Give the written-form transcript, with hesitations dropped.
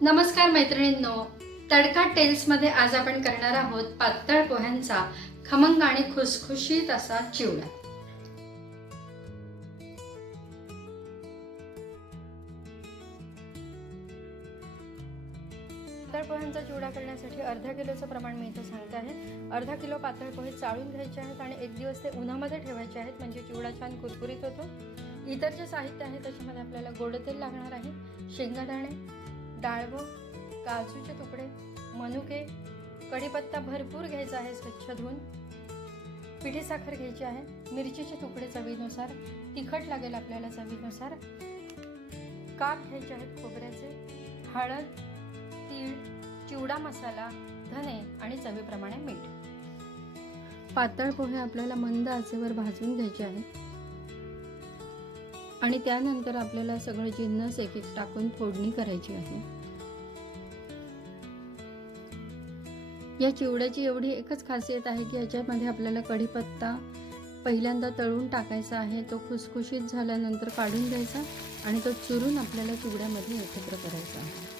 नमस्कार मैत्रिणींनो, तडका टेल्समध्ये आज आपण करणार आहोत पातळ पोह्यांचा खमंग आणि खुसखुशीत असा चिवडा। पातळ पोह्यांचा चिवडा करण्यासाठी अर्धा किलोचं प्रमाण मी इथे सांगते आहे। अर्धा किलो पातळ पोहे चाळून घ्यायचे आहेत आणि एक दिवस ते उन्हामध्ये ठेवायचे आहेत, म्हणजे चिवडा छान कुरकुरीत होतो। इतर जे साहित्य आहे त्याच्यामध्ये आपल्याला गोड तेल लागणार आहे, शेंगदाणे, डाळवं, काजूचे तुकडे, मनुके, कढीपत्ता भरपूर घ्यायचा आहे स्वच्छ धुवून, पिठी साखर घ्यायची आहे, मिरचीचे तुकडे चवीनुसार, तिखट लागेल आपल्याला चवीनुसार, काप घ्यायचे आहेत खोबऱ्याचे, हळद, तीळ, चिवडा मसाला, धने आणि चवीप्रमाणे मीठ। पातळ पोहे आपल्याला मंद आचेवर भाजून घ्यायचे आहेत आणि त्यानंतर आपल्याला सगळे जिन्नस एक एक टाकून फोडणी करायची आहे। या चिवड्याची एवढी एकच खासियत आहे की याच्यामध्ये आपल्याला कढीपत्ता पहिल्यांदा तळून टाकायचा आहे, तो खुसखुशीत झाल्यानंतर काढून घ्यायचा आणि तो चुरून आपल्याला चिवड्यामध्ये एकत्र करायचा आहे।